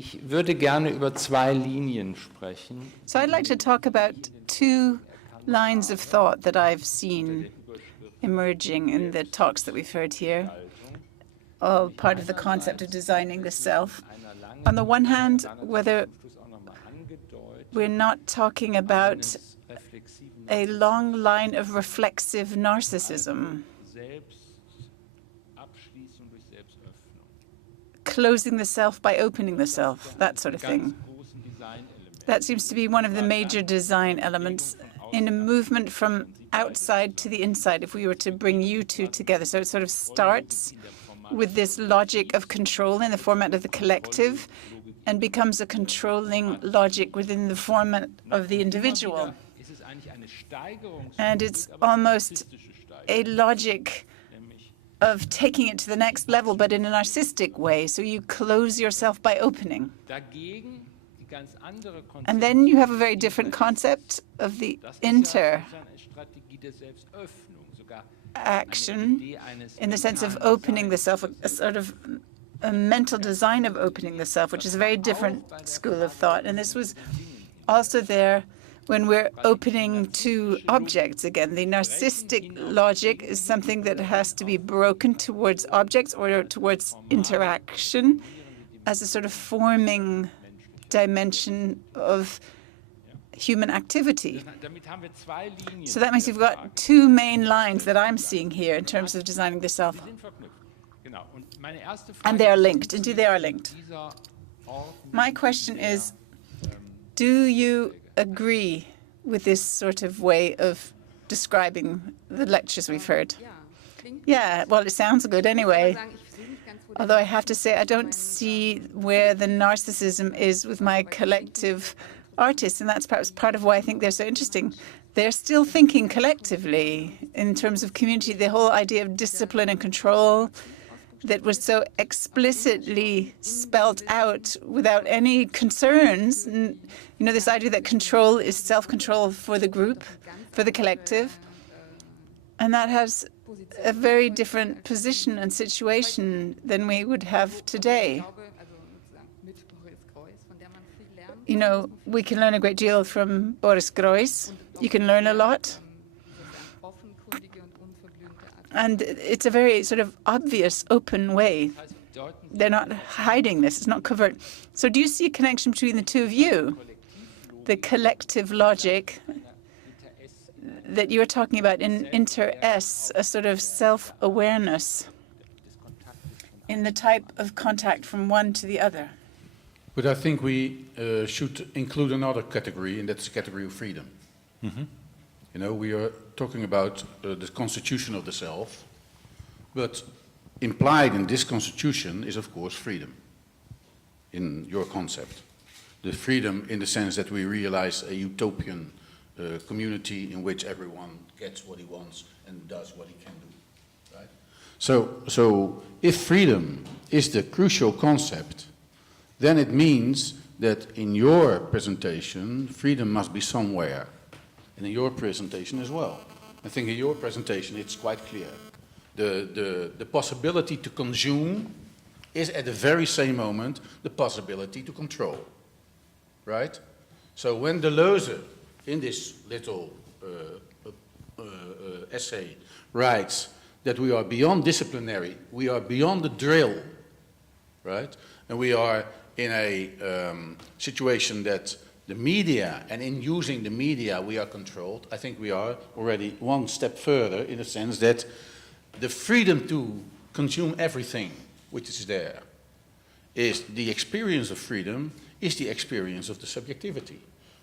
Ich würde gerne über zwei Linien sprechen. So I'd like to talk about two lines of thought that I've seen emerging in the talks that we've heard here, all part of the concept of designing the self. On the one hand, whether we're not talking about a long line of reflexive narcissism, closing the self by opening the self, that sort of thing. That seems to be one of the major design elements in a movement from outside to the inside, if we were to bring you two together. So it sort of starts with this logic of control in the format of the collective and becomes a controlling logic within the format of the individual. And it's almost a logic of taking it to the next level, but in a narcissistic way. So you close yourself by opening. And then you have a very different concept of the interaction in the sense of opening the self, a sort of a mental design of opening the self, which is a very different school of thought. And this was also there when we're opening to objects again. The narcissistic logic is something that has to be broken towards objects or towards interaction as a sort of forming dimension of human activity. So that means we've got two main lines that I'm seeing here in terms of designing the self. And they are linked. Indeed, they are linked. My question is, do you agree with this sort of way of describing the lectures we've heard? Yeah, well, it sounds good anyway. Although I have to say, I don't see where the narcissism is with my collective artists, and that's perhaps part of why I think they're so interesting. They're still thinking collectively in terms of community. The whole idea of discipline and control that was so explicitly spelt out without any concerns. You know, this idea that control is self-control for the group, for the collective. And that has a very different position and situation than we would have today. You know, we can learn a great deal from Boris Groys. You can learn a lot. And it's a very sort of obvious, open way. They're not hiding this. It's not covert. So do you see a connection between the two of you? The collective logic that you're talking about in inter-S, a sort of self-awareness in the type of contact from one to the other. But I think we should include another category, and that's the category of freedom. Mm-hmm. You know, we are talking about the constitution of the self, but implied in this constitution is, of course, freedom in your concept. The freedom in the sense that we realize a utopian community in which everyone gets what he wants and does what he can do, right? So if freedom is the crucial concept, then it means that in your presentation, freedom must be somewhere. And in your presentation as well. I think in your presentation it's quite clear. The possibility to consume is at the very same moment the possibility to control, right? So when Deleuze, in this little essay, writes that we are beyond disciplinary, we are beyond the drill, right? And we are in a situation that the media, and in using the media we are controlled. I think we are already one step further in the sense that the freedom to consume everything which is there is the experience of freedom, is the experience of the subjectivity.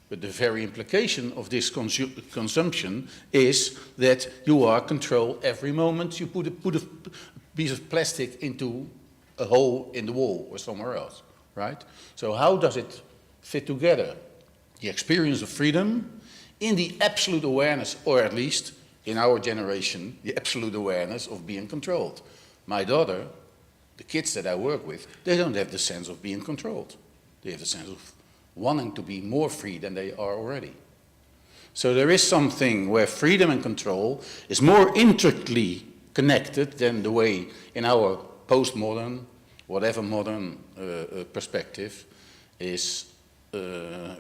But the very implication of this consumption is that you are controlled every moment you put a piece of plastic into a hole in the wall or somewhere else, right? So how does it fit together? The experience of freedom in the absolute awareness, or at least in our generation, the absolute awareness of being controlled. My daughter, the kids that I work with, they don't have the sense of being controlled. They have the sense of wanting to be more free than they are already. So there is something where freedom and control is more intricately connected than the way in our postmodern, whatever modern perspective, is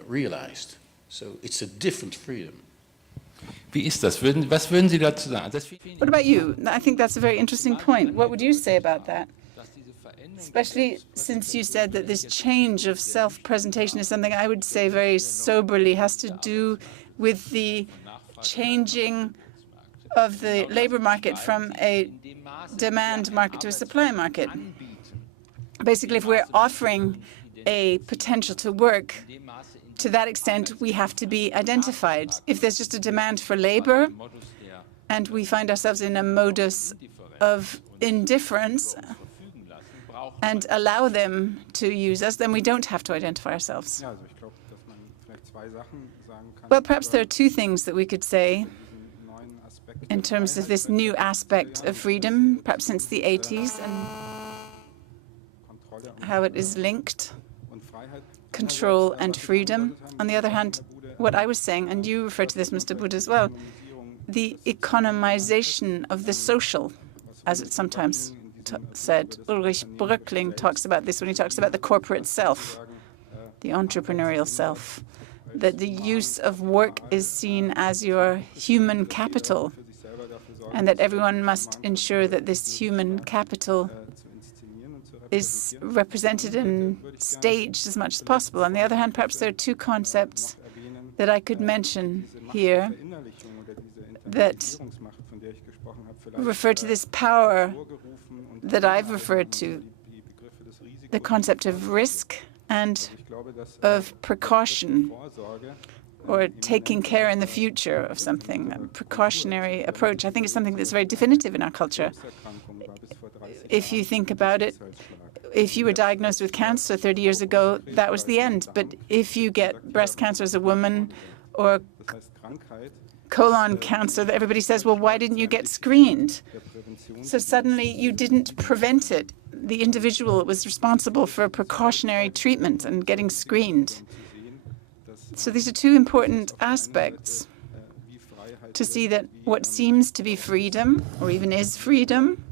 realized. So it's a different freedom. Wie ist das? Was würden Sie dazu sagen? What about you? I think that's a very interesting point. What would you say about that? Especially since you said that this change of self-presentation is something I would say very soberly has to do with the changing of the labor market from a demand market to a supply market. Basically, if we're offering a potential to work, to that extent, we have to be identified. If there's just a demand for labor and we find ourselves in a modus of indifference and allow them to use us, then we don't have to identify ourselves. Well, perhaps there are two things that we could say in terms of this new aspect of freedom, perhaps since the 80s, and how it is linked, control and freedom. On the other hand, what I was saying, and you referred to this, Mr. Bude, as well, the economization of the social, as it's sometimes said. Ullrich talks about this when he talks about the corporate self, the entrepreneurial self, that the use of work is seen as your human capital, and that everyone must ensure that this human capital is represented and staged as much as possible. On the other hand, perhaps there are two concepts that I could mention here that refer to this power that I've referred to, the concept of risk and of precaution, or taking care in the future of something, a precautionary approach. I think it's something that's very definitive in our culture. If you think about it, if you were diagnosed with cancer 30 years ago, that was the end. But if you get breast cancer as a woman or colon cancer, everybody says, well, why didn't you get screened? So suddenly you didn't prevent it. The individual was responsible for precautionary treatment and getting screened. So these are two important aspects to see that what seems to be freedom, or even is freedom,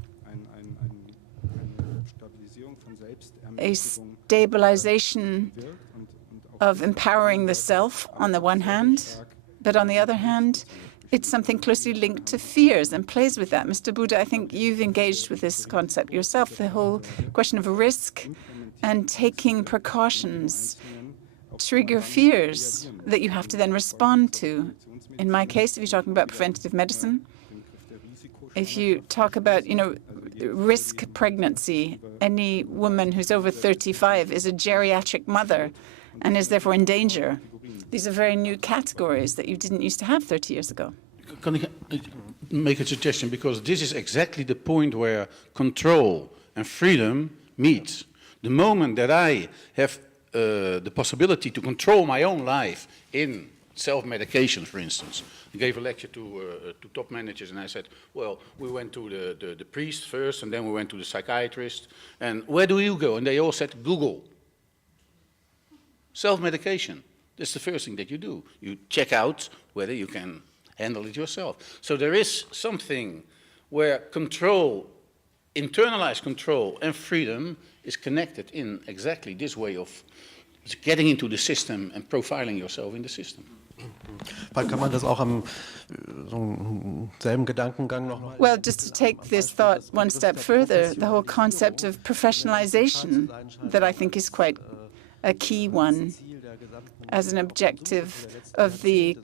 a stabilization of empowering the self on the one hand, but on the other hand, it's something closely linked to fears and plays with that. Mr. Bude, I think you've engaged with this concept yourself, the whole question of risk and taking precautions trigger fears that you have to then respond to. In my case, if you're talking about preventative medicine, if you talk about, risk pregnancy, any woman who's over 35 is a geriatric mother and is therefore in danger. These are very new categories that you didn't used to have 30 years ago. Can I make a suggestion? Because this is exactly the point where control and freedom meet. The moment that I have the possibility to control my own life in self-medication, for instance. I gave a lecture to top managers, and I said, well, we went to the priest first, and then we went to the psychiatrist. And where do you go? And they all said, Google. Self-medication. That's the first thing that you do. You check out whether you can handle it yourself. So there is something where control, internalized control and freedom is connected in exactly this way of getting into the system and profiling yourself in the system. Kann man das auch am selben Gedankengang noch mal? Well, just to take this thought one step further, the whole concept of professionalization that I think is quite a key one as an objective of the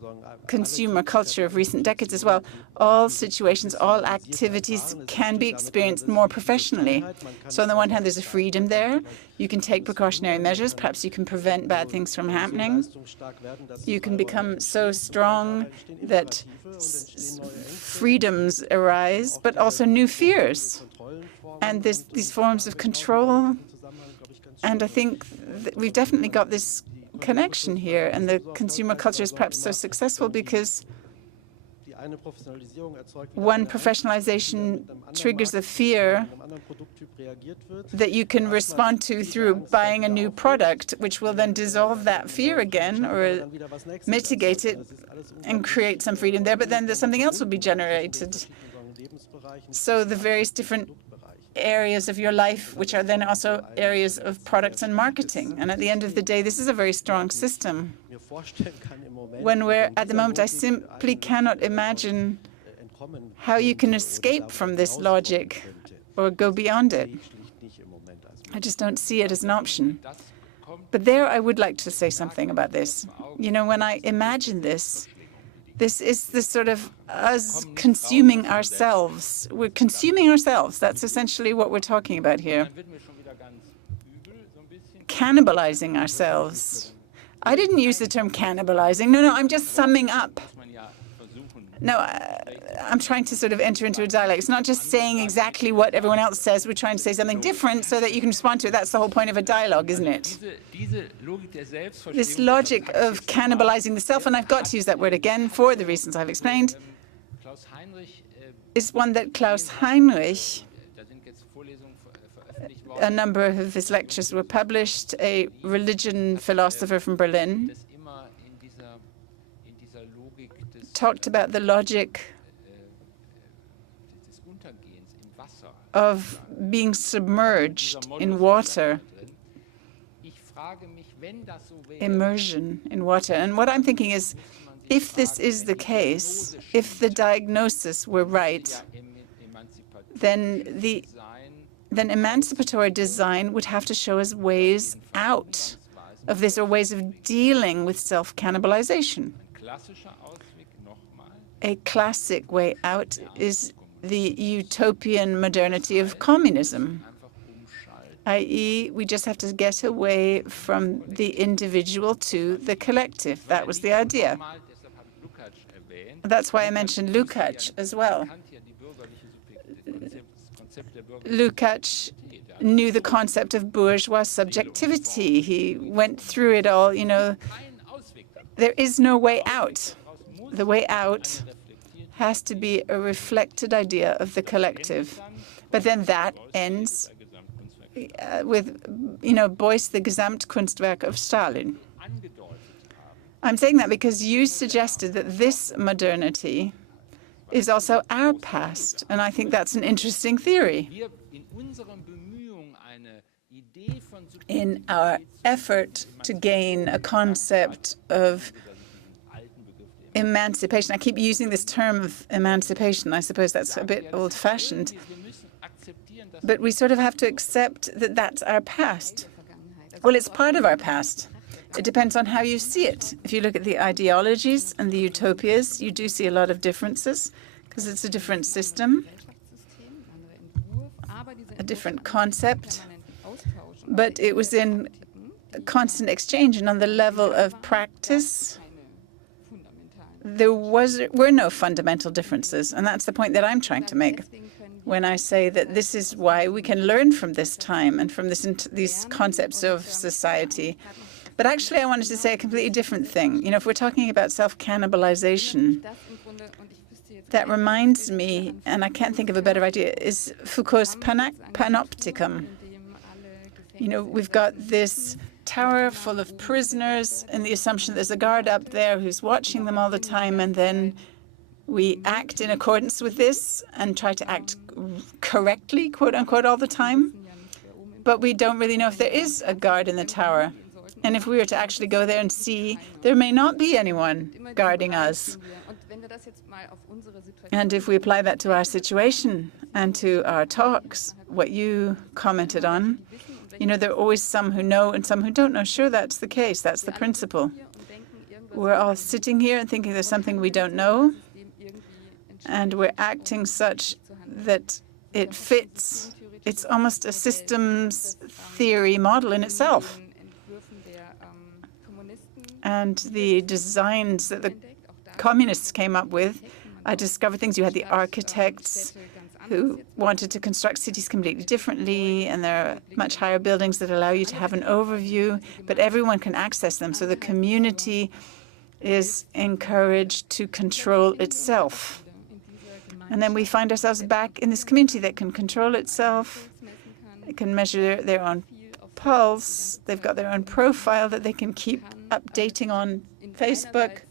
consumer culture of recent decades as well. All situations, all activities can be experienced more professionally. So on the one hand, there's a freedom there. You can take precautionary measures. Perhaps you can prevent bad things from happening. You can become so strong that freedoms arise, but also new fears. And there's these forms of control. And I think that we've definitely got this connection here, and the consumer culture is perhaps so successful because one professionalization triggers a fear that you can respond to through buying a new product, which will then dissolve that fear again or mitigate it and create some freedom there, but then there's something else will be generated. So the various different areas of your life, which are then also areas of products and marketing. And at the end of the day, this is a very strong system. When we're at the moment, I simply cannot imagine how you can escape from this logic or go beyond it. I just don't see it as an option. But there I would like to say something about this. You know, when I imagine this, this is the sort of us consuming ourselves. We're consuming ourselves. That's essentially what we're talking about here. Cannibalizing ourselves. I didn't use the term cannibalizing. No, I'm just summing up. No, I'm trying to sort of enter into a dialogue. It's not just saying exactly what everyone else says. We're trying to say something different so that you can respond to it. That's the whole point of a dialogue, isn't it? This logic of cannibalizing the self, and I've got to use that word again for the reasons I've explained, is one that Klaus Heinrich, a number of his lectures were published, a religion philosopher from Berlin, talked about the logic of being submerged in water, immersion in water. And what I'm thinking is, if this is the case, if the diagnosis were right, then emancipatory design would have to show us ways out of this, or ways of dealing with self-cannibalization. A classic way out is the utopian modernity of communism, i.e., we just have to get away from the individual to the collective. That was the idea. That's why I mentioned Lukács as well. Lukács knew the concept of bourgeois subjectivity. He went through it all, you know. There is no way out. The way out has to be a reflected idea of the collective. But then that ends with, you know, Beuys, the Gesamtkunstwerk of Stalin. I'm saying that because you suggested that this modernity is also our past, and I think that's an interesting theory. In our effort to gain a concept of emancipation, I keep using this term of emancipation. I suppose that's a bit old-fashioned, but we sort of have to accept that that's our past. Well, it's part of our past. It depends on how you see it. If you look at the ideologies and the utopias, you do see a lot of differences because it's a different system, a different concept, but it was in constant exchange, and on the level of practice, there were no fundamental differences, and that's the point that I'm trying to make when I say that this is why we can learn from this time and from these concepts of society. But actually, I wanted to say a completely different thing. You know, if we're talking about self-cannibalization, that reminds me, and I can't think of a better idea, is Foucault's panopticon. You know, we've got this tower full of prisoners and the assumption there's a guard up there who's watching them all the time, and then we act in accordance with this and try to act correctly, quote unquote, all the time. But we don't really know if there is a guard in the tower. And if we were to actually go there and see, there may not be anyone guarding us. And if we apply that to our situation and to our talks, what you commented on, you know, there are always some who know and some who don't know. Sure, that's the case. That's the principle. We're all sitting here and thinking there's something we don't know, and we're acting such that it fits. It's almost a systems theory model in itself. And the designs that the communists came up with, I discovered things. You had the architects who wanted to construct cities completely differently, and there are much higher buildings that allow you to have an overview, but everyone can access them. So the community is encouraged to control itself. And then we find ourselves back in this community that can control itself. It can measure their own pulse. They've got their own profile that they can keep updating on Facebook,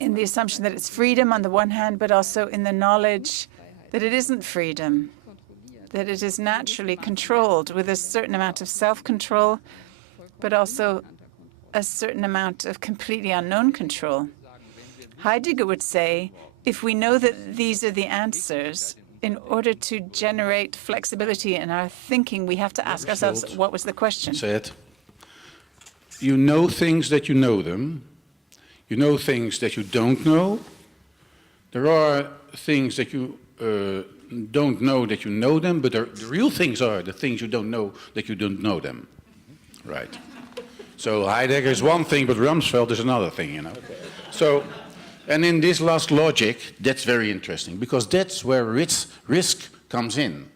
in the assumption that it's freedom on the one hand, but also in the knowledge that it isn't freedom, that it is naturally controlled with a certain amount of self-control, but also a certain amount of completely unknown control. Heidegger would say, if we know that these are the answers, in order to generate flexibility in our thinking, we have to ask ourselves, what was the question? Said, you know things that you know them. You know things that you don't know. There are things that you don't know that you know them, but the real things are the things you don't know that you don't know them. Right. So Heidegger is one thing, but Rumsfeld is another thing, you know. Okay. So, and in this last logic, that's very interesting, because that's where risk comes in.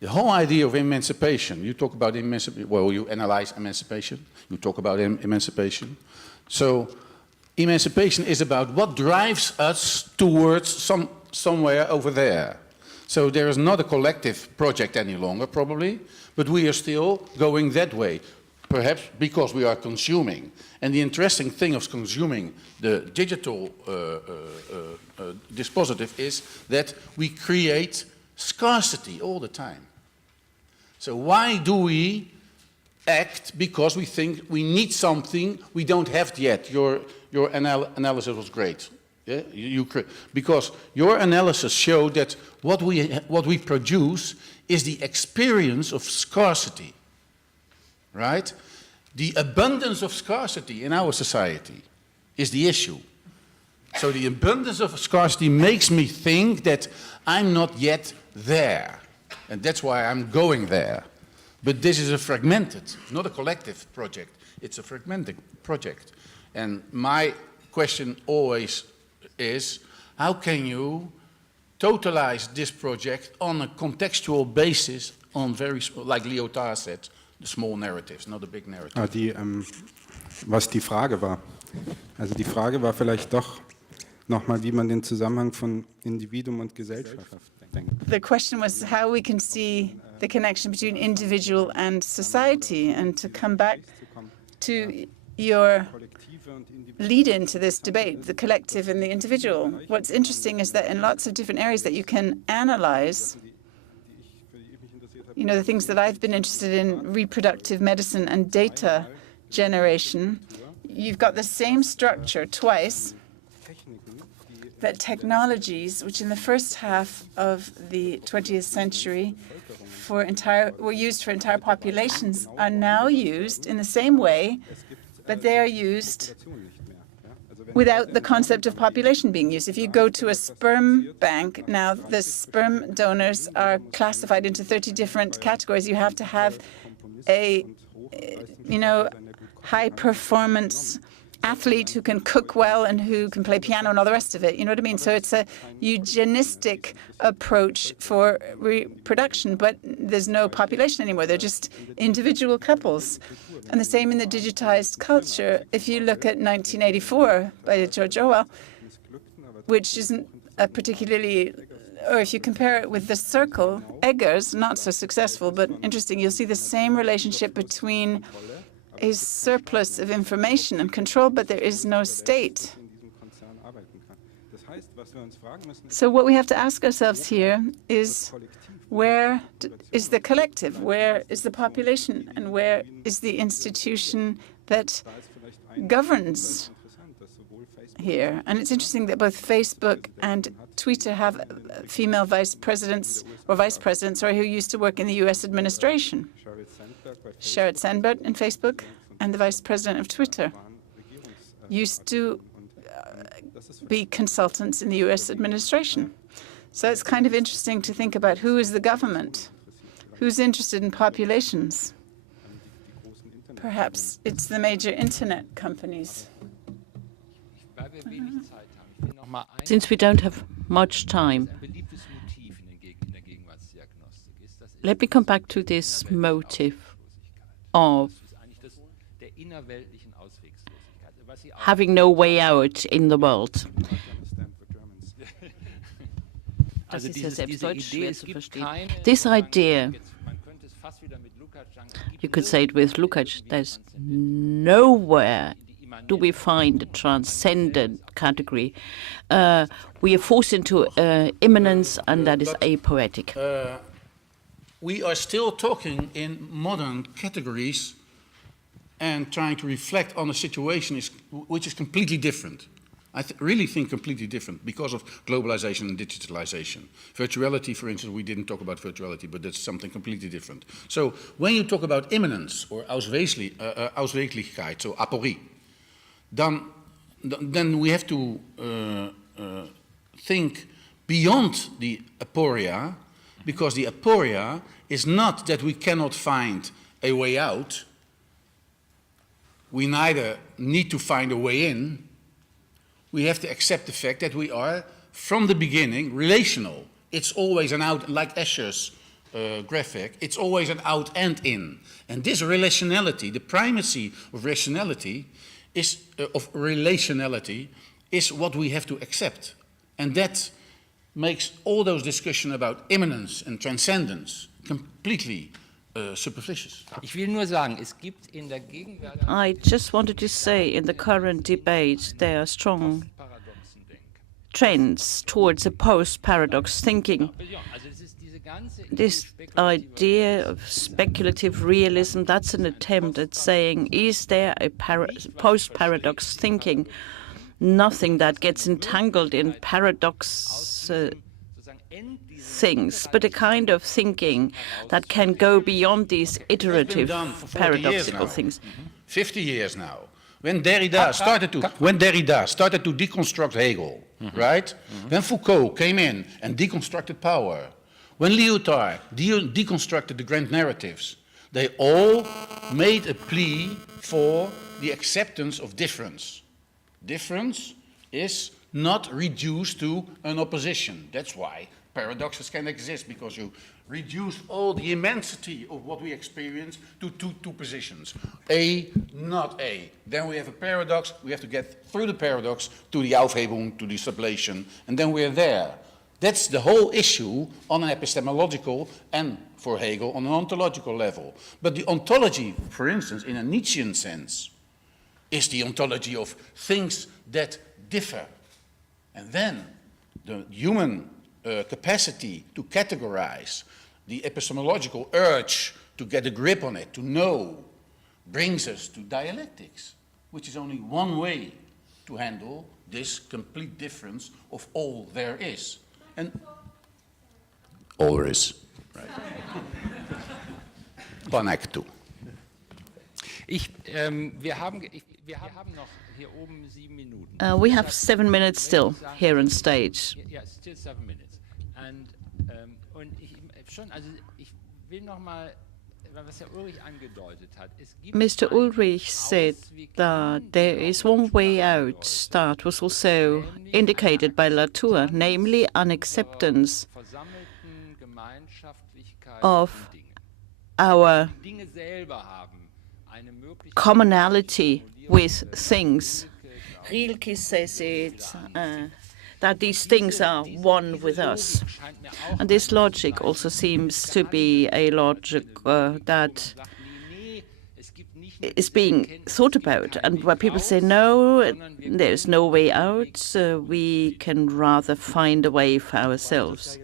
The whole idea of emancipation, you talk about emancipation, well, you analyze emancipation, you talk about emancipation. So emancipation is about what drives us towards somewhere over there. So there is not a collective project any longer, probably, but we are still going that way, perhaps because we are consuming. And the interesting thing of consuming the digital dispositive is that we create scarcity all the time. So why do we act? Because we think we need something we don't have yet. Your analysis was great. Yeah? Because your analysis showed that what we produce is the experience of scarcity, right? The abundance of scarcity in our society is the issue. So the abundance of scarcity makes me think that I'm not yet there, and that's why I'm going there. But this is a fragmented, not a collective project. It's a fragmented project. And my question always is, how can you totalize this project on a contextual basis on very, like Lyotard said, the small narratives, not the big narrative. Was die Frage war. Also die Frage war vielleicht doch nochmal, wie man den Zusammenhang von Individuum und Gesellschaft denkt. The question was how we can see the connection between individual and society, and to come back to your lead into this debate, the collective and the individual. What's interesting is that in lots of different areas that you can analyze, you know, the things that I've been interested in, reproductive medicine and data generation, you've got the same structure twice, that technologies, which in the first half of the 20th century were used for entire populations, are now used in the same way, but they are used without the concept of population being used. If you go to a sperm bank now, the sperm donors are classified into 30 different categories. You have to have a, you know, high-performance athlete who can cook well and who can play piano and all the rest of it. You know what I mean? So it's a eugenistic approach for reproduction, but there's no population anymore. They're just individual couples. And the same in the digitized culture. If you look at 1984 by George Orwell, which isn't a particularly, or if you compare it with The Circle, Eggers, not so successful, but interesting, you'll see the same relationship between a surplus of information and control, but there is no state. So what we have to ask ourselves here is, where is the collective? Where is the population? And where is the institution that governs here? And it's interesting that both Facebook and Twitter have female vice presidents who used to work in the U.S. administration. Sheryl Sandberg in Facebook and the vice president of Twitter used to be consultants in the U.S. administration. So it's kind of interesting to think about who is the government, who's interested in populations. Perhaps it's the major internet companies. Since we don't have much time, let me come back to this motive of having no way out in the world. This idea, you could say it with Lukács, there's nowhere do we find a transcendent category? We are forced into immanence, and that is apoetic. We are still talking in modern categories and trying to reflect on a situation which is completely different. I really think completely different because of globalization and digitalization. Virtuality, for instance, we didn't talk about virtuality, but that's something completely different. So when you talk about immanence or Ausweichlichkeit, so aporie, then we have to think beyond the aporia, because the aporia is not that we cannot find a way out. We neither need to find a way in. We have to accept the fact that we are, from the beginning, relational. It's always an out, like Escher's graphic, it's always an out and in. And this relationality, the primacy of rationality, is what we have to accept. And that makes all those discussions about immanence and transcendence completely superfluous. I just wanted to say, in the current debate, there are strong trends towards a post-paradox thinking. This idea of speculative realism, that's an attempt at saying, is there a post-paradox thinking? Nothing that gets entangled in paradox things, but a kind of thinking that can go beyond these iterative, paradoxical things. 50 years now. When Derrida started to deconstruct Hegel, right? When Foucault came in and deconstructed power, when Lyotard deconstructed the grand narratives, they all made a plea for the acceptance of difference. Difference is not reduced to an opposition. That's why paradoxes can exist, because you reduce all the immensity of what we experience to two positions. A, not A. Then we have a paradox. We have to get through the paradox to the Aufhebung, to the sublation, and then we're there. That's the whole issue on an epistemological and, for Hegel, on an ontological level. But the ontology, for instance, in a Nietzschean sense, is the ontology of things that differ. And then the human capacity to categorize, the epistemological urge to get a grip on it, to know, brings us to dialectics, which is only one way to handle this complete difference of all there is. And all there is, right? Panektu. We have 7 minutes still here on stage. Yes, still 7 minutes. And Mr. Ullrich said that there is one way out that was also indicated by Latour, namely an acceptance of our commonality with things. Rilke says it, that these things are one with us. And this logic also seems to be a logic that is being thought about, and where people say, no, there's no way out, we can rather find a way for ourselves.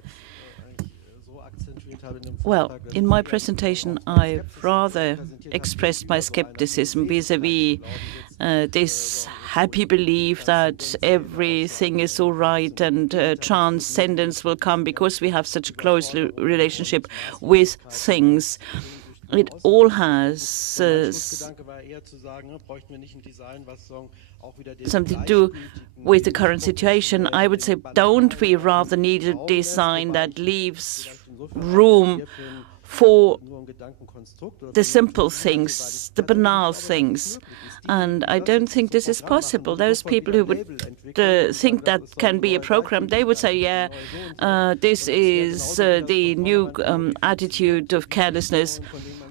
Well, in my presentation, I've rather expressed my skepticism vis-à-vis this happy belief that everything is all right and transcendence will come because we have such a close relationship with things. It all has something to do with the current situation. I would say, don't we rather need a design that leaves room for the simple things, the banal things? And I don't think this is possible. Those people who would think that can be a program, they would say, yeah, this is the new attitude of carelessness.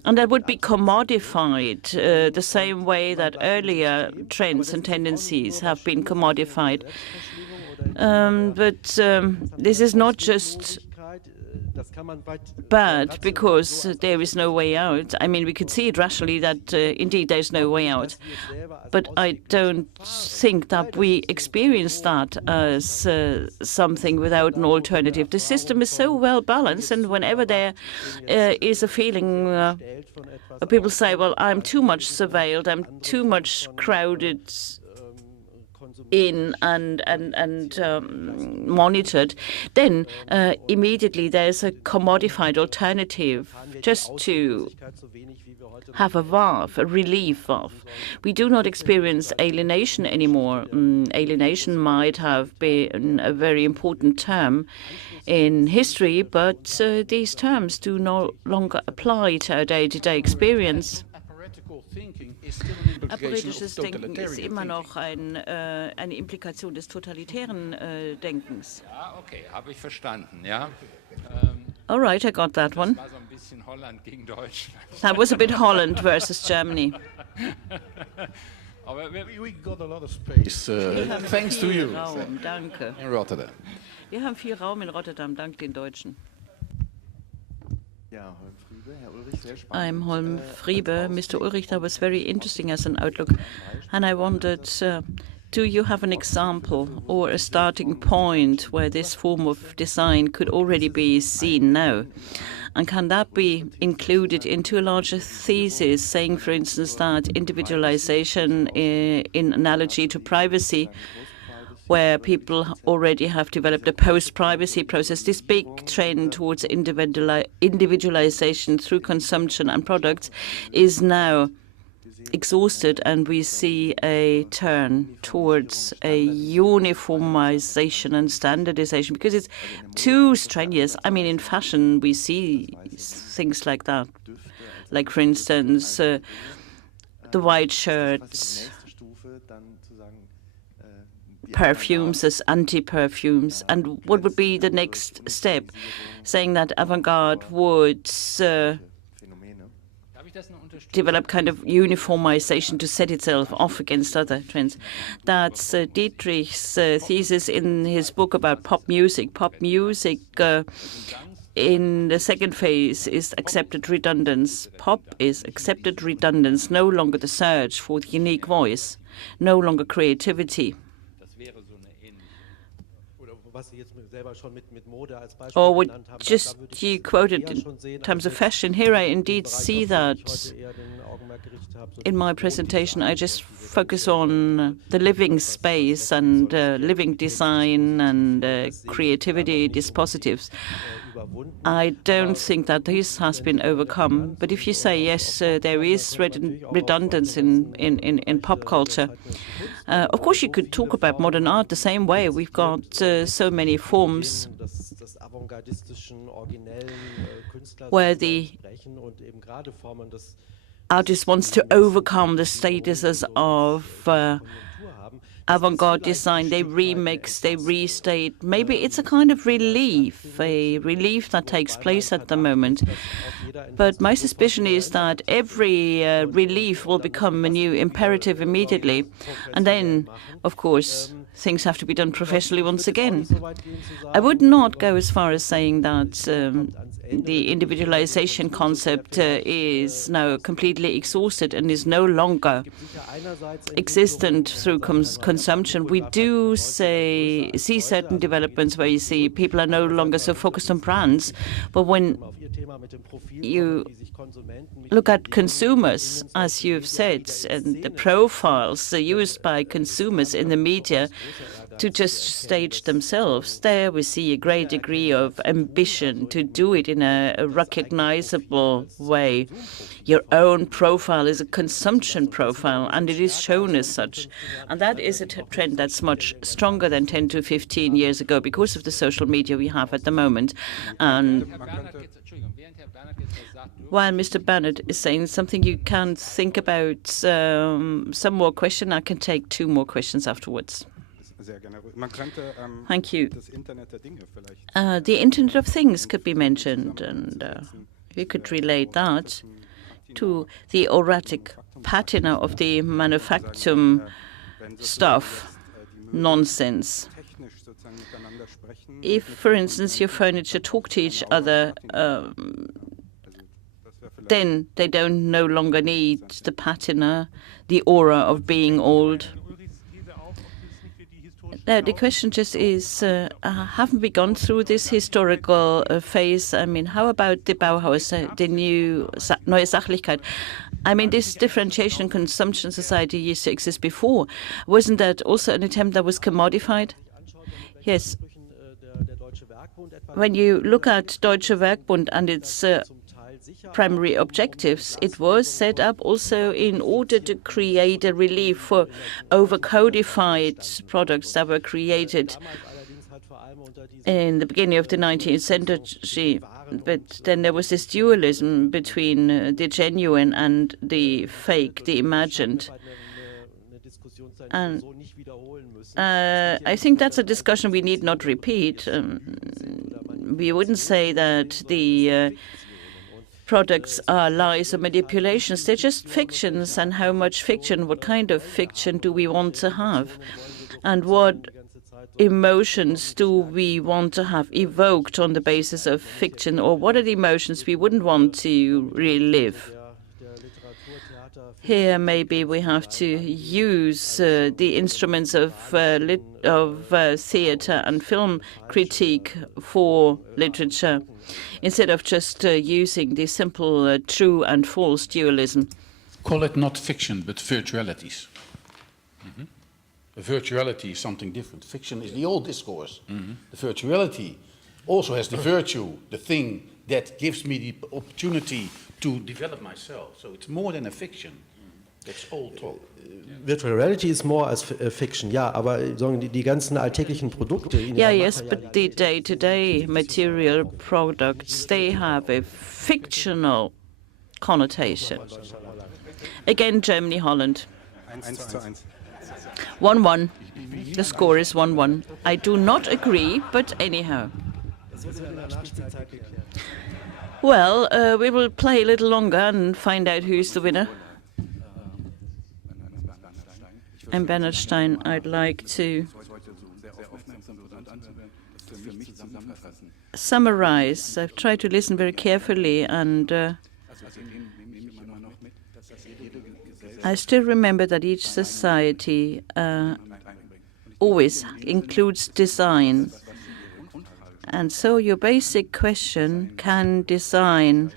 And that would be commodified the same way that earlier trends and tendencies have been commodified. But this is not just bad because there is no way out. I mean, we could see it rationally that indeed there's no way out. But I don't think that we experience that as something without an alternative. The system is so well balanced, and whenever there is a feeling, people say, well, I'm too much surveilled, I'm too much crowded in and monitored, then immediately there's a commodified alternative just to have a valve, a relief valve. We do not experience alienation anymore. Alienation might have been a very important term in history, but these terms do no longer apply to our day-to-day experience. Aporetisches Denken ist immer noch eine Implikation des totalitären Denkens. Ja, okay, habe ich verstanden, ja. All right, I got that one. Das war so ein bisschen Holland gegen Deutschland. That was a bit Holland versus Germany. Aber we got a lot of space, thanks to you, Raum, danke. in Rotterdam. Wir haben viel Raum in Rotterdam, dank den Deutschen. I'm Holm Friebe. Mr. Ullrich, that was very interesting as an outlook. And I wondered, do you have an example or a starting point where this form of design could already be seen now? And can that be included into a larger thesis, saying, for instance, that individualization in analogy to privacy, where people already have developed a post-privacy process, this big trend towards individualization through consumption and products is now exhausted, and we see a turn towards a uniformization and standardization because it's too strenuous. I mean, in fashion, we see things like that. Like, for instance, the white shirts, perfumes as anti-perfumes. And what would be the next step? Saying that avant-garde would develop kind of uniformization to set itself off against other trends. That's Dietrich's thesis in his book about pop music. Pop music in the second phase is accepted redundance. Pop is accepted redundance, no longer the search for the unique voice, no longer creativity. Or what just you quoted in terms of fashion. Here I indeed see that in my presentation. I just focus on the living space and living design and creativity dispositives. I don't think that this has been overcome. But if you say, yes, there is redundancy in pop culture, of course you could talk about modern art the same way. We've got so many forms where the artist wants to overcome the statuses of avant-garde design. They remix, they restate. Maybe it's a kind of relief that takes place at the moment. But my suspicion is that every relief will become a new imperative immediately. And then, of course, things have to be done professionally once again. I would not go as far as saying that the individualization concept is now completely exhausted and is no longer existent through consumption. We do see certain developments where you see people are no longer so focused on brands, but when you look at consumers, as you've said, and the profiles used by consumers in the media to just stage themselves, there we see a great degree of ambition to do it in a recognizable way. Your own profile is a consumption profile, and it is shown as such. And that is a trend that's much stronger than 10 to 15 years ago because of the social media we have at the moment. And while Mr. Bernard is saying something you can think about, some more question, I can take 2 more questions afterwards. Thank you. The Internet of Things could be mentioned, and we could relate that to the erratic patina of the manufactum stuff, nonsense. If, for instance, your furniture talk to each other, then they don't no longer need the patina, the aura of being old. Now, the question just is, haven't we gone through this historical phase? I mean, how about the Bauhaus, the new Neue Sachlichkeit? I mean, this differentiation in consumption society used to exist before. Wasn't that also an attempt that was commodified? Yes. When you look at Deutsche Werkbund and its primary objectives, it was set up also in order to create a relief for over-codified products that were created in the beginning of the 19th century. But then there was this dualism between the genuine and the fake, the imagined. And I think that's a discussion we need not repeat. We wouldn't say that the products are lies or manipulations. They're just fictions, and how much fiction, what kind of fiction do we want to have? And what emotions do we want to have evoked on the basis of fiction, or what are the emotions we wouldn't want to relive? Here, maybe we have to use the instruments of theatre and film critique for literature, instead of just using the simple true and false dualism. Call it not fiction, but virtualities. A virtuality is something different. Fiction is the old discourse. The virtuality also has the virtue, the thing that gives me the opportunity to develop myself. So it's more than a fiction. That's old talk. Virtual reality is more as fiction, ja, aber die ganzen alltäglichen Produkte. Yeah, yes, but the day-to-day material products, they have a fictional connotation. Again, Germany, Holland. 1-1. The score is 1-1. I do not agree, but anyhow. Well, we will play a little longer and find out who's the winner. And Bernhard Stein, I'd like to summarize. I've tried to listen very carefully, and I still remember that each society always includes design. And so your basic question, can design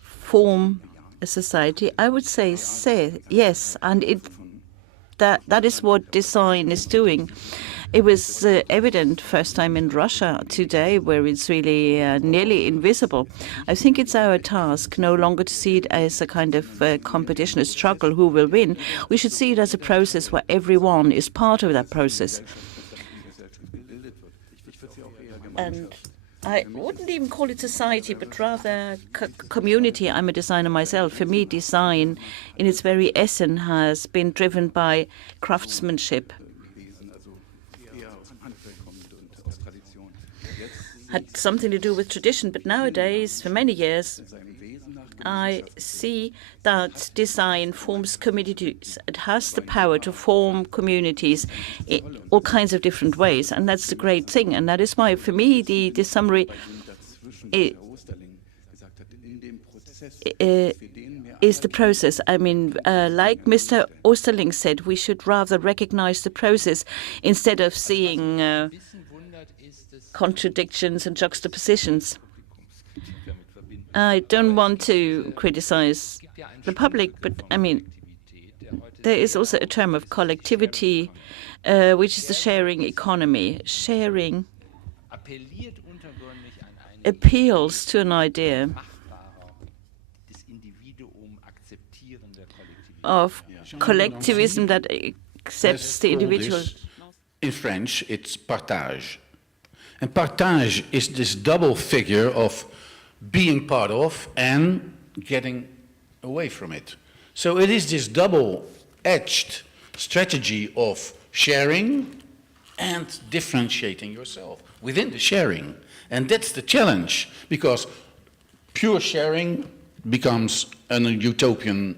form a society? I would say yes, and that is what design is doing. It was evident first time in Russia today, where it's really nearly invisible. I think it's our task no longer to see it as a kind of competition, a struggle, who will win. We should see it as a process where everyone is part of that process. And I wouldn't even call it society, but rather community. I'm a designer myself. For me, design in its very essence has been driven by craftsmanship. Had something to do with tradition, but nowadays, for many years, I see that design forms communities. It has the power to form communities in all kinds of different ways, and that's the great thing. And that is why, for me, the summary is the process. I mean, like Mr. Oosterling said, we should rather recognize the process instead of seeing contradictions and juxtapositions. I don't want to criticize the public, but I mean, there is also a term of collectivity, which is the sharing economy. Sharing appeals to an idea of collectivism that accepts the individual. In French, it's partage. And partage is this double figure of being part of and getting away from it. So it is this double-edged strategy of sharing and differentiating yourself within the sharing. And that's the challenge, because pure sharing becomes a utopian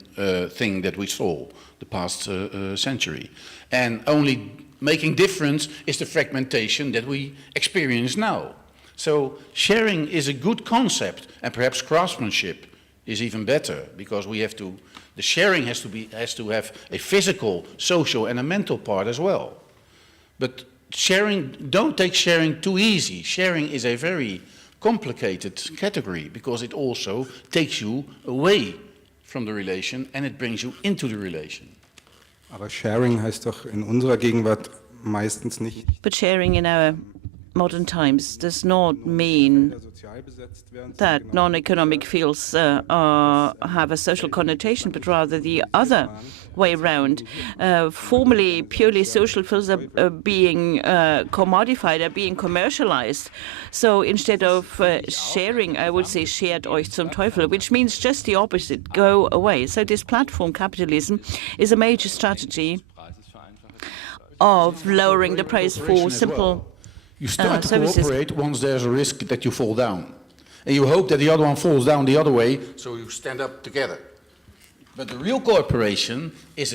thing that we saw the past century. And only making difference is the fragmentation that we experience now. So sharing is a good concept, and perhaps craftsmanship is even better, because the sharing has to have a physical, social, and a mental part as well. But sharing, don't take sharing too easy. Sharing is a very complicated category, because it also takes you away from the relation and it brings you into the relation. Aber Sharing heißt doch in unserer Gegenwart meistens nicht. But sharing in our modern times does not mean that non-economic fields have a social connotation, but rather the other way around. Formerly, purely social fields are being commodified, are being commercialized. So instead of sharing, I would say schert euch zum Teufel, which means just the opposite, go away. So this platform capitalism is a major strategy of lowering the price for simple You start to services. cooperate once there's a risk that you fall down. And you hope that the other one falls down the other way, so you stand up together. But the real cooperation is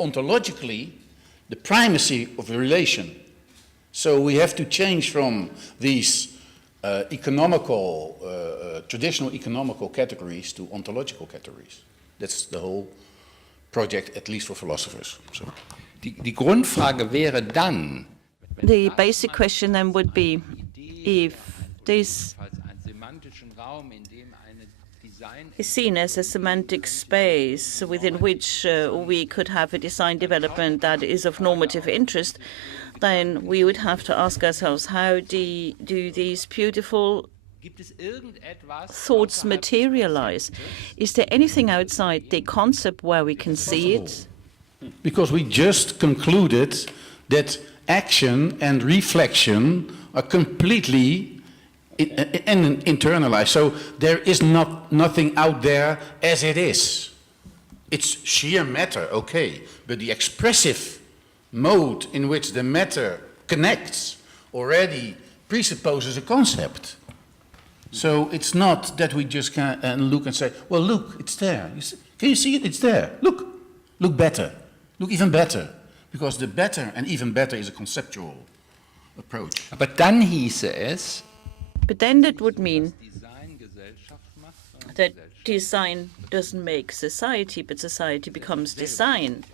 ontologically the primacy of the relation. So we have to change from these traditional economical categories to ontological categories. That's the whole project, at least for philosophers. So. Die Grundfrage wäre dann, The basic question then would be, if this is seen as a semantic space within which we could have a design development that is of normative interest, then we would have to ask ourselves, how do these beautiful thoughts materialize? Is there anything outside the concept where we can see it? Because we just concluded that action and reflection are completely internalized. So there is nothing out there as it is. It's sheer matter, okay, but the expressive mode in which the matter connects already presupposes a concept. So it's not that we just can look and say, well, look, it's there. Can you see it? It's there. Look better. Look even better. Because the better and even better is a conceptual approach. aber dann hieße es, But then that would mean that design doesn't make society, but society becomes design.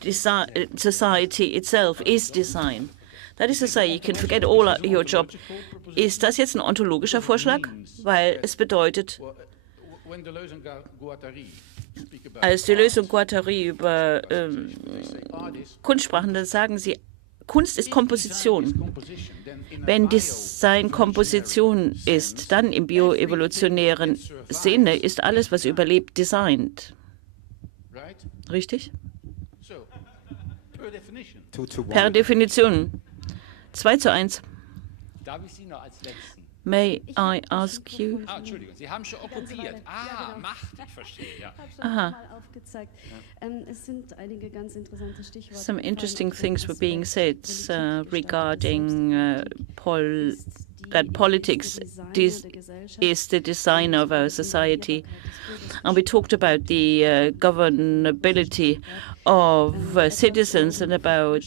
Society itself is design. That is to say, you can forget all your job. Ist das jetzt ein ontologischer Vorschlag? Weil es bedeutet, als Deleuze und Guattari über Kunst sprachen, dann sagen sie, Kunst ist Komposition. Wenn Design Komposition ist, dann im bioevolutionären Sinne ist alles, was überlebt, designt. Richtig? Per Definition. 2:1. darf ich Sie noch als Letzten? May I ask you? Entschuldigung, Sie haben schon okkupiert. Macht, ich verstehe, ja. Aha. Es sind einige ganz interessante Stichworte. Some interesting things were being said regarding that politics is the design of our society. And we talked about the governability of citizens and about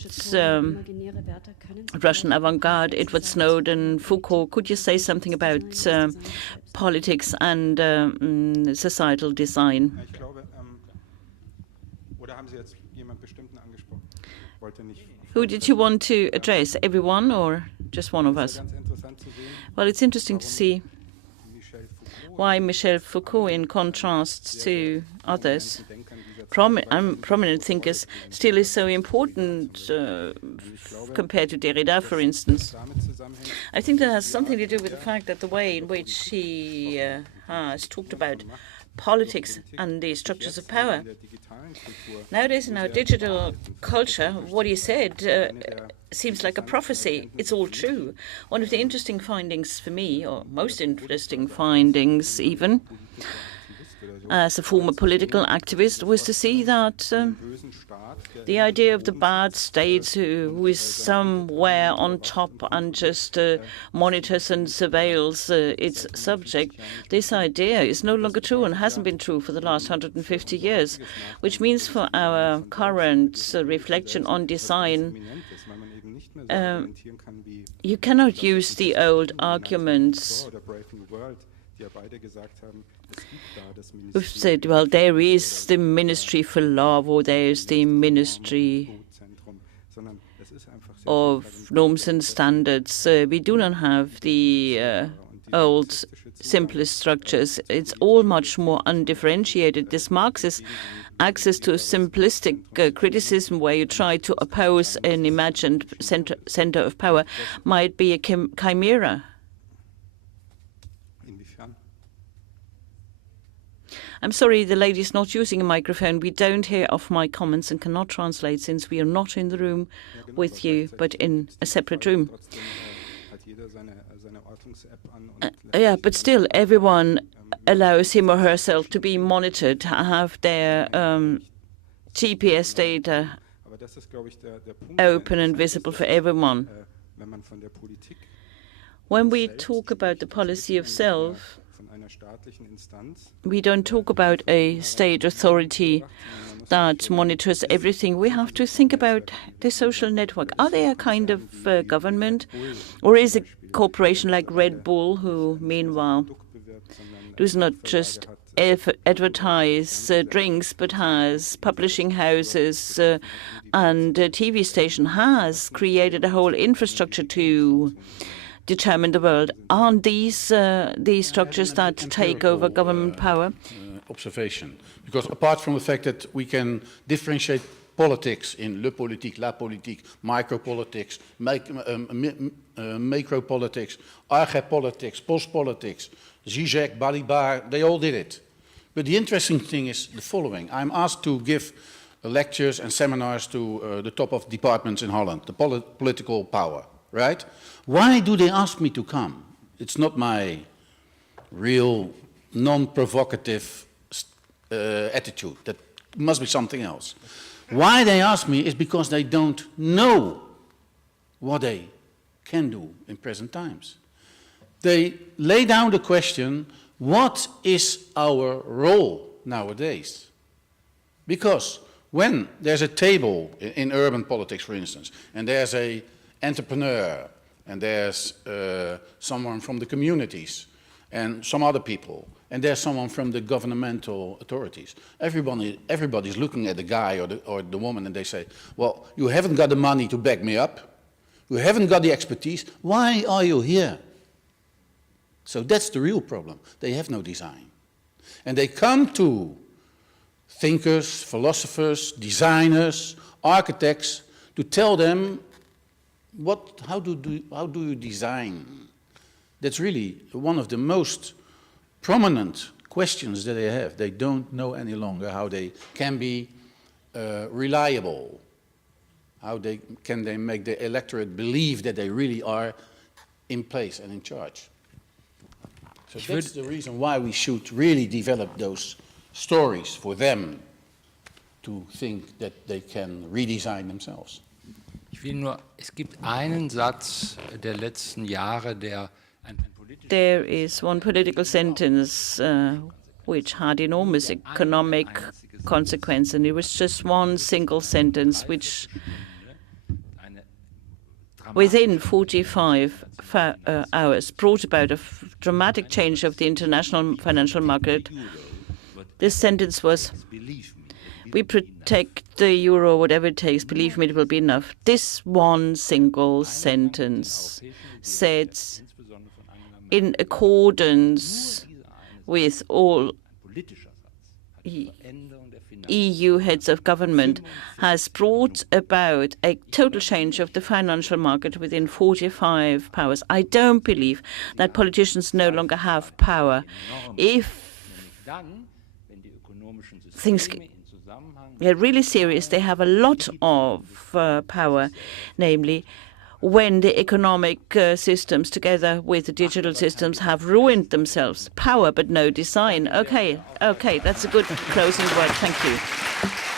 Russian avant-garde, Edward Snowden, Foucault. Could you say something about politics and societal design? Ich glaube, oder haben Sie jetzt jemand Bestimmten angesprochen? Wollte nicht. Who did you want to address? Everyone or just one of us? Ganz interessant zu sehen, Well, it's interesting to see Michel Foucault why Michel Foucault, in contrast to others, prominent thinkers, still is so important compared to Derrida, for instance. damit zusammenhängt. I think that has something to do with the fact that the way in which he has talked about politics and the structures of power. Der digitalen Kultur Nowadays, in our digital culture, what he said seems like a prophecy. It's all true. One of the interesting findings for me, or most interesting findings even, as a former political activist, was to see that the idea of the bad state who is somewhere on top and just monitors and surveils its subject, this idea is no longer true and hasn't been true for the last 150 years, which means for our current reflection on design, you cannot use the old arguments. We've said, well, there is the Ministry for Love, or there is the Ministry of Norms and Standards. We do not have the old simplest structures. It's all much more undifferentiated. This Marxist access to simplistic criticism where you try to oppose an imagined center of power might be a chimera. I'm sorry, the lady's not using a microphone. We don't hear off my comments and cannot translate since we are not in the room with you, but in a separate room. Yeah, but still, everyone allows him or herself to be monitored, have their GPS data open and visible for everyone. When we talk about the policy of self, we don't talk about a state authority that monitors everything. We have to think about the social network. Are they a kind of government? Or is a corporation like Red Bull, who meanwhile does not just advertise drinks, but has publishing houses and a TV station, has created a whole infrastructure to determine the world? Aren't these structures that take over government power? Observation. Because apart from the fact that we can differentiate politics in le politique, la politique, micropolitics, macropolitics, archepolitics, postpolitics, Zizek, Balibar, they all did it. But the interesting thing is the following. I'm asked to give lectures and seminars to the top of departments in Holland, the political power, right? Why do they ask me to come? It's not my real non-provocative attitude. That must be something else. Why they ask me is because they don't know what they can do in present times. They lay down the question, what is our role nowadays? Because when there's a table in urban politics, for instance, and there's an entrepreneur, and there's someone from the communities, and some other people, and there's someone from the governmental authorities. Everybody's looking at the guy or the woman, and they say, well, you haven't got the money to back me up. You haven't got the expertise. Why are you here? So that's the real problem. They have no design. And they come to thinkers, philosophers, designers, architects to tell them how do you design? That's really one of the most prominent questions that they have. They don't know any longer how they can be reliable. How can they make the electorate believe that they really are in place and in charge? So that's the reason why we should really develop those stories for them to think that they can redesign themselves. Ich will nur, es gibt einen Satz der letzten Jahre, der There is one political sentence which had enormous economic consequence, and it was just one single sentence which within 45 hours brought about a dramatic change of the international financial market. This sentence was, we protect the euro, whatever it takes, believe me, it will be enough. This one single sentence said, in accordance with all EU heads of government, has brought about a total change of the financial market within 45 hours. I don't believe that politicians no longer have power. If things get really serious, they have a lot of power, namely, when the economic systems together with the digital systems have ruined themselves. Power but no design. Okay, that's a good closing word. Thank you.